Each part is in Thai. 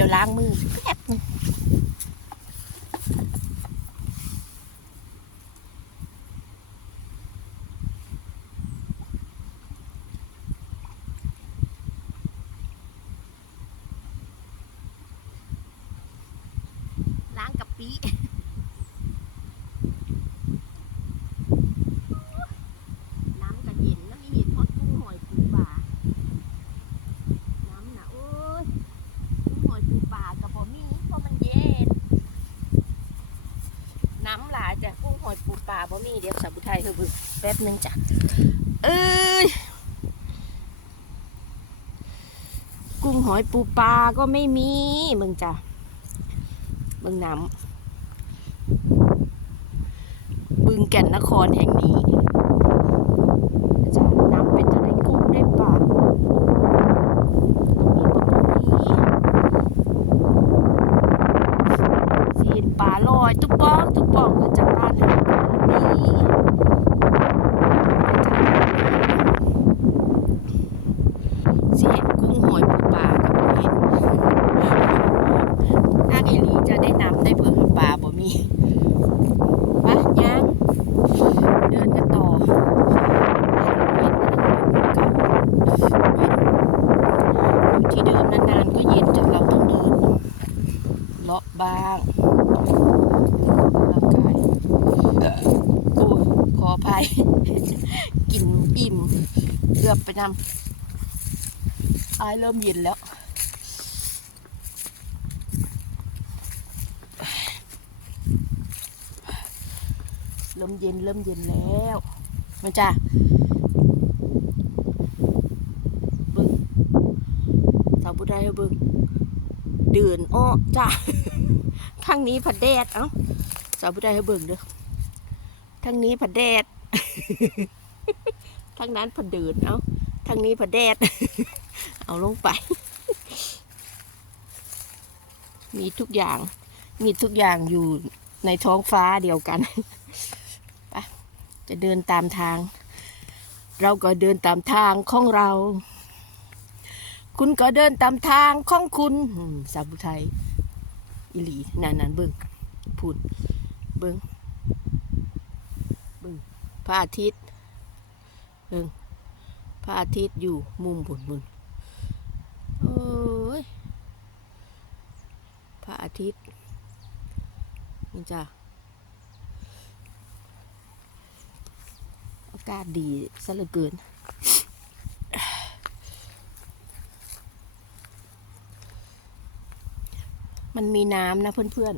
ดี๋ยวล้างมือแป๊บนึงล้างกะปิ น้ำกระเย็นน้ำมีเห็ดทอดกุ้งหอยปูปลา น้ำหนะโอ้ยกุ้งหอยปูปลากับบ่มีเพราะมันเย็น น้ำหลายจ้ะกุ้งหอยปูปลาบ่มี เดี๋ยวสาวบุไทยเฮอบึกแป๊บหนึงจ้ะเอ้ยกุ้งหอยปูปลาก็ไม่มีมึงจ้ะมึงน้ำบึงแก่นนครแห่งนี้ จะนำเป็นจะได้กุ้งได้ปลาตรงนี้บอกตรงนี้สีนปลาลอยตุ๊บป้องตุ๊บป้องมาจากบ้านหากันนี้สีเห็นกุ้งหอยปูปลากับบ่เห็นถ้าอีหลีจะได้นำได้เผื่อปลาบ่มีปะย่าง เดินกันต่อ อยู่ที่เดิมนานๆก็เย็นจนเราต้องเดินเลาะบ้างร่างกายโอ้ยขออภัย กินอิ่ม ไปนำอายเริ่มเย็นแล้ว เริ่มเย็นเริ่มเย็นแล้วมันจ้ะเบึงสาวบุได้เบึงเดือนอ้อจ้ะทางนี้ผัดแดดเอ้าสาวบุได้ให้เบิ่งเด้อทางนี้ผัดแดดทางนั้นผัดเดินเอ้า ทางนี้ผัดแดด เอาลงไป มีทุกอย่าง มีทุกอย่างอยู่ในท้องฟ้าเดียวกันไปจะเดินตามทาง เราก็เดินตามทางของเรา คุณก็เดินตามทางของคุณสาวผู้ไทยอิหลีนานนันเบิ้งพูดเบิ้งเบิ้งพระอาทิตย์เบิ้ง ระอาทิตย์อยู่มุมบุญบุญโอ้ยพระอาทิตย์นี่จ้ะอากาศดีซะเหลือเกินมันมีน้ำนะเพื่อน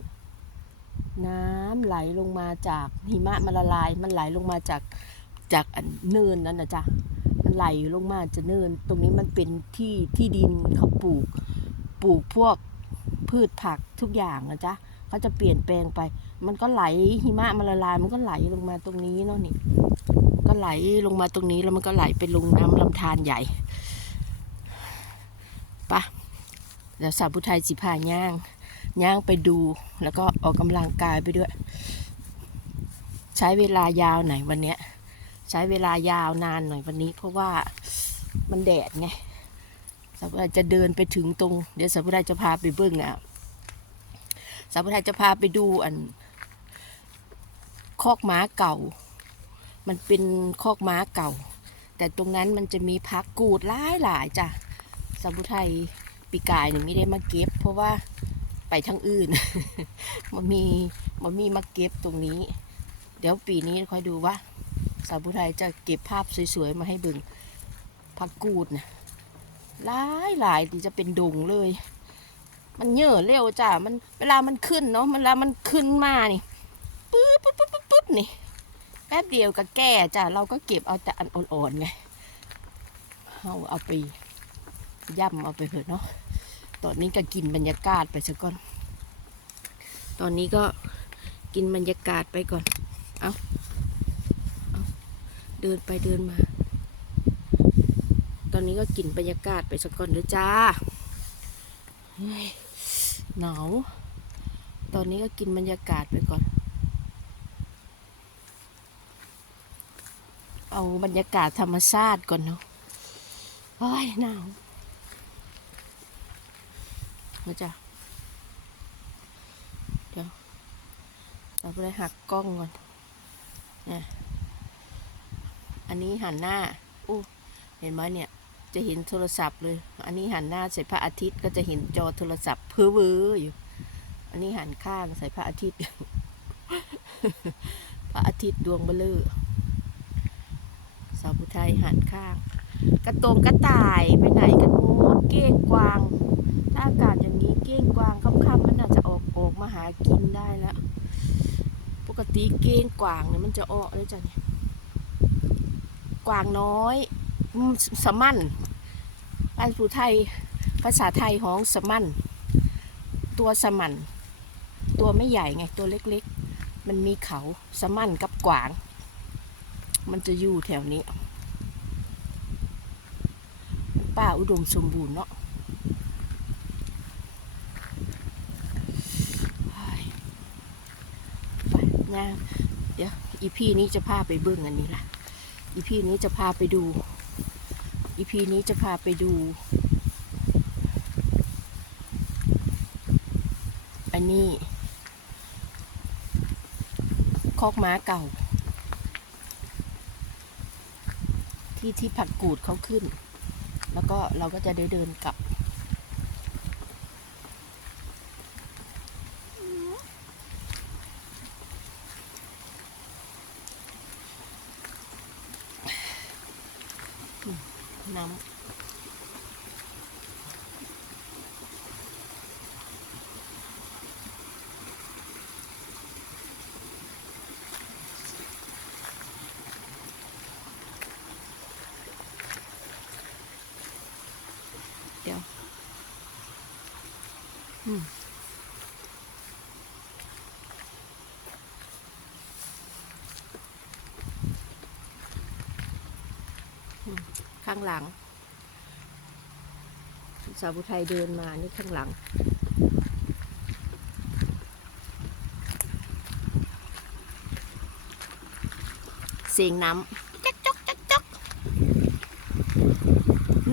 ๆ น้ำไหลลงมาจากหิมะมันละลาย มันไหลลงมาจากจากนเนินนั่นนะจ๊ะ ไหลลงมาจะเนิน ตรงนี้มันเป็นที่ที่ดินเขาปลูก ปลูกพวกพืชผักทุกอย่างนะจ๊ะเขาจะเปลี่ยนแปลงไป มันก็ไหลหิมะมันละลายมันก็ไหลลงมาตรงนี้เนาะนี่ก็ไหลลงมาตรงนี้แล้วมันก็ไหลไปลงน้ำลำธารใหญ่ปะเดี๋ยวสาวผู้ไทยสิพาย่างย่างไปดู แล้วก็ออกกำลังกายไปด้วย ใช้เวลายาวไหนวันเนี้ย ใช้เวลายาวนานหน่อยวันนี้ เพราะว่ามันแดดไงสาวผู้ไทยจะเดินไปถึงตรง เดี๋ยวสาวผู้ไทยจะพาไปเบิ้งอะสาวผู้ไทยจะพาไปดูอัน คอกม้าเก่า มันเป็นคอกม้าเก่า แต่ตรงนั้นมันจะมีพักกูดหลายหลายจ้ะสาวผู้ไทยปีกายนี่ไม่ได้มาเก็บ เพราะว่าไปทางอื่นมันมีมันมีมาเก็บตรงนี้ เดี๋ยวปีนี้คอยดูว่า สาวผู้ไทยจะเก็บภาพสวยๆมาให้เบิ่งพักกูดนะหลายหลายที่จะเป็นดงเลย มันเยอะเร็วจ้ะมันเวลามันขึ้นเนาะเวลามันขึ้นมานี่ปึ๊บปึ๊บปึ๊บปึ๊บปึ๊บนี่แป๊บเดียวก็แก่จ้ะเราก็เก็บเอาแต่อันอ่อนๆไงเอาเอาไปย่ำเอาไปเถอะเนาะตอนนี้ก็กินบรรยากาศไปซะก่อน ตอนนี้ก็กินบรรยากาศไปก่อน เอาเอา เดินไปเดินมา ตอนนี้ก็กินบรรยากาศไปสักก่อนเด้อจ้า หนาว ตอนนี้ก็กินบรรยากาศไปก่อน เอาบรรยากาศธรรมชาติก่อนเนาะโอ้ยหนาวนะจ้าเดี๋ยวเราไปหักกล้องก่อนเนี่ย อันนี้หันหน้าอู้เห็นไหมเนี่ย จะเห็นโทรศัพท์เลย อันนี้หันหน้าใส่พระอาทิตย์ก็จะเห็นจอโทรศัพท์เพ้อเวออยู่ อันนี้หันข้างใส่พระอาทิตย์ พระอาทิตย์ดวงเบลอสาวผู้ไทยหันข้าง กระตงกระต่ายไปไหนกันหมดเก้งกวาง ถ้าอากาศอย่างนี้เก้งกวางค่ำๆมันน่าจจะออกออกมาหากินได้แล้ว ปกติเก้งกวางเนี่ยมันจะออกเลยจ้ะเนี่ย กวางน้อยอืมสมั่นภาษาไทย ภาษาไทยของสมั่น ตัวสมันตัวไม่ใหญ่ไง ตัวเล็กๆ มันมีเขาสมั่นกับกวาง มันจะอยู่แถวนี้ ป่าอุดมสมบูรณ์เนาะย่างเดี๋ยวอีพีนี้จะพาไปเบื้องอันนี้ล่ะ อีพีนี้จะพาไปดู อีพีนี้จะพาไปดู อันนี้ คอกม้าเก่า ที่ที่ผักกูดเขาขึ้น แล้วก็เราก็จะได้เดินกลับ น้ำ ข้างหลังสาวบุไทยเดินมานี่ข้างหลัง เสียงน้ำจักจกจักจก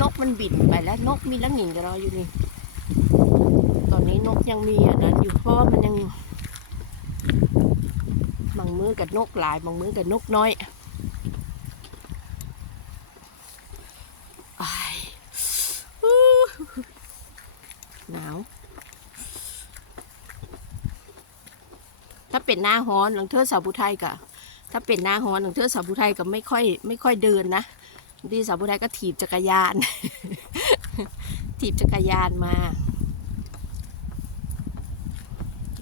นกมันบินไปแล้วนกมีลังหนิงกับเราอยู่นี่ ตอนนี้นกยังมีอันนั้นอยู่เพราะมันยังบางมือกับนกหลายบางมือกับนกน้อย อ้ายอู้หนาว ถ้า เป็นหน้าฮ้อนหลังเทอสาวบุไทยกะถ้าเป็นหน้าฮ้อนหลังเทอสาวบุไทยก็ไม่ค่อยไม่ค่อยเดินนะบางทีสาวบุไทยก็ถีบจักรยาน ถีบจักรยานมา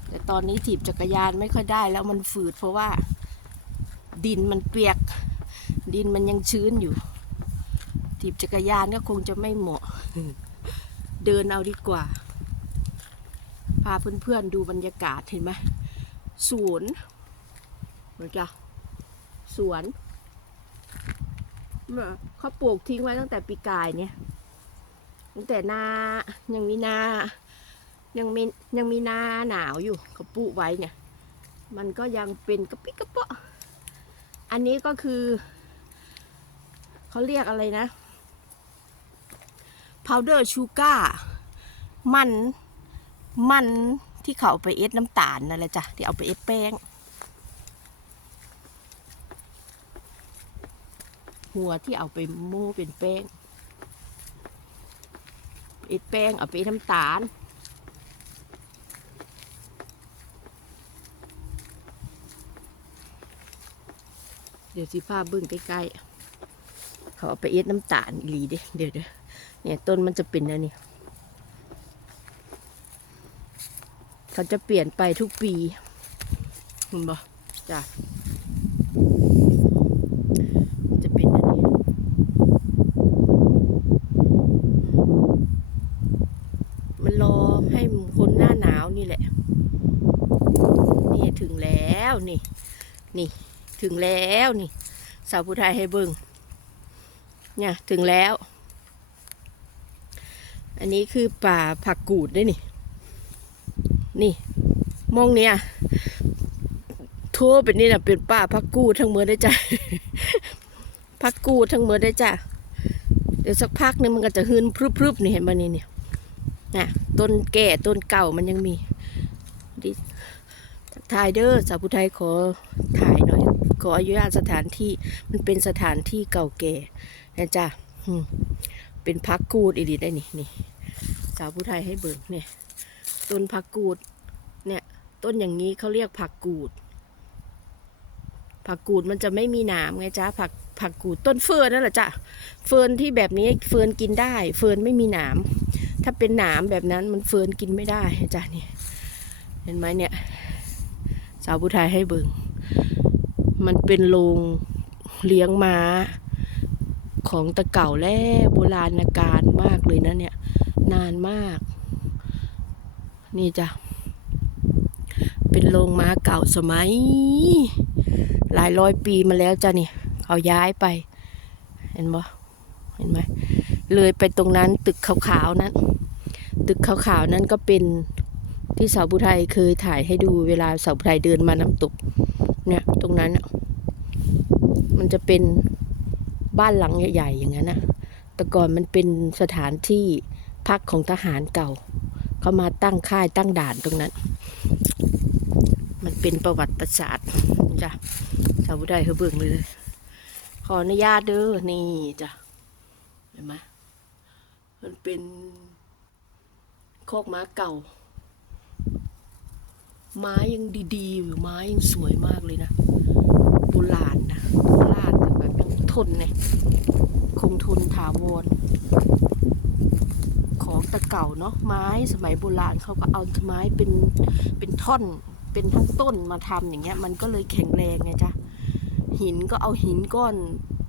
แต่ตอนนี้ถีบจักรยานไม่ค่อยได้แล้วมันฝืดเพราะว่า ดินมันเปียก ดินมันยังชื้นอยู่ ถีบจักรยานก็คงจะไม่เหมาะ เดินเอาดีกว่า พาเพื่อนๆดูบรรยากาศเห็นไหม สวนเหมือนกันสวนเนี่ยเขาปลูกทิ้งไว้ตั้งแต่ปีกายเนี่ย ตั้งแต่หน้ายังมีนายังมียังมีนาหนาวอยู่เขาปลูกไว้เนี่ย มันก็ยังเป็นกระปิกระเปาะอันนี้ก็คือเขาเรียกอะไรนะ powder sugar มัน มัน ที่เขาเอาไปเอ็ดน้ำตาลนั่นแหละจ้ะที่เอาไปเอ็ดแป้ง หัวที่เอาไปโม่เป็นแป้งเอ็ดแป้งเอาไปเอ็ดน้ำตาลเดี๋ยวสิพาเบึ้งใกล้ๆเขาเอาไปเอ็ดน้ำตาลอีหลีเด้เดี๋ยวเดี๋ยวเนี่ยต้นมันจะเป็นอันนี้ เขาจะเปลี่ยนไปทุกปีเห็นบ่จ้ะมันจะเป็นอันนี้มันรอให้คนหน้าหนาวนี่แหละ นี่ถึงแล้วนี่ นี่ถึงแล้วนี่ สาวผู้ไทยให้เบิ่งเนี่ยถึงแล้ว อันนี้คือป่าผักกูดด้วยนี่ นี่ มองเนี่ยทั่วเป็นนี่นะเป็นป่าผักกูดทั้งเมือได้จ้ะผักกูดทั้งเมือได้จ้ะเดี๋ยวสักพักนึงมันก็จะหืนพรึบๆนี่เห็นบ่นี่เนี่ยนะต้นแก่ต้นเก่ามันยังมีดิถ่ายเด้อสาวผู้ไทยขอถ่ายหน่อย ขออนุญาตสถานที่มันเป็นสถานที่เก่าแก่นะจ๊ะเป็นพักกูดอีดีได้นี่นี่สาวผู้ไทยให้เบิ่งเนี่ย ต้นพักกูด เนี่ย ต้นอย่างนี้เขาเรียกผักกูด ผักกูดมันจะไม่มีหนามไงจ๊ะผักผักกูดต้นเฟิร์นนั่นแหละจ้ะเฟิร์นที่แบบนี้เฟิร์นกินได้ เฟิร์นไม่มีหนามถ้าเป็นหนามแบบนั้นมันเฟิร์นกินไม่ได้จ้ะนี่เห็นไหมเนี่ย สาวผู้ไทยให้เบิงมันเป็นโรงเลี้ยงม้าของตะเก่าและโบราณการมากเลยนะเนี่ย นานมาก นี่จ้ะ เป็นโรงม้าเก่าสมัย หลายร้อยปีมาแล้วจ้ะนี่เขาย้ายไป เห็นบ่เห็นไหมเลยไปตรงนั้นตึกขาวๆนั้น ตึกขาวๆนั้นก็เป็นที่สาวบุไทยเคยถ่ายให้ดูเวลาสาวบุไทยเดินมาน้ำตก เนี่ยตรงนั้นน่ะมันจะเป็นบ้านหลังใหญ่ๆอย่างนั้นนะแต่ก่อนมันเป็นสถานที่พักของทหารเก่า เขามาตั้งค่ายตั้งด่านตรงนั้น มันเป็นประวัติศาสตร์จ้ะสาวบุไทยเขาเบิ่งเลย ขออนุญาตเด้อนี่จ้ะเห็นไหมมันเป็นโคกม้าเก่า ไม้ยังดีๆอยู่ไม้ยังสวยมากเลยนะโบราณนะโบราณแต่แบบยังทนเนี่ยคงทนถาวร ของตะเก่าเนาะไม้สมัยโบราณเขาก็เอาไม้เป็นเป็นท่อนเป็นทั้งต้นมาทำอย่างเงี้ย มันก็เลยแข็งแรงไงจ๊ะหินก็เอาหินก้อน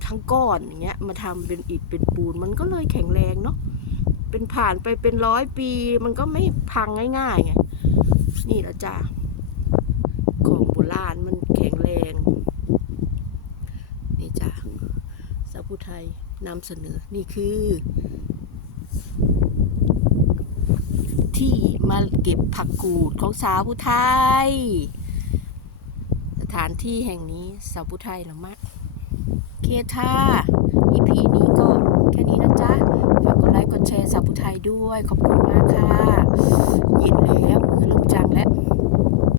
ทั้งก้อนอย่างเงี้ยมาทำเป็นอิฐเป็นปูน มันก็เลยแข็งแรงเนาะเป็นผ่านไปเป็นร้อยปี มันก็ไม่พังง่ายๆไงนี่แหละจ้าของโบราณมันแข็งแรงนี่จ้าสาวผู้ไทยนำเสนอนี่คือ ที่มาเก็บผักกูดของสาวผู้ไทย สถานที่แห่งนี้สาวผู้ไทยละมักเคท่า EP นี้ก็แค่นี้นะจ๊ะ ฝากกดไลค์กดแชร์สาวผู้ไทยด้วย ขอบคุณมากค่ะ เย็นแล้วมือเริ่มจังแล้ว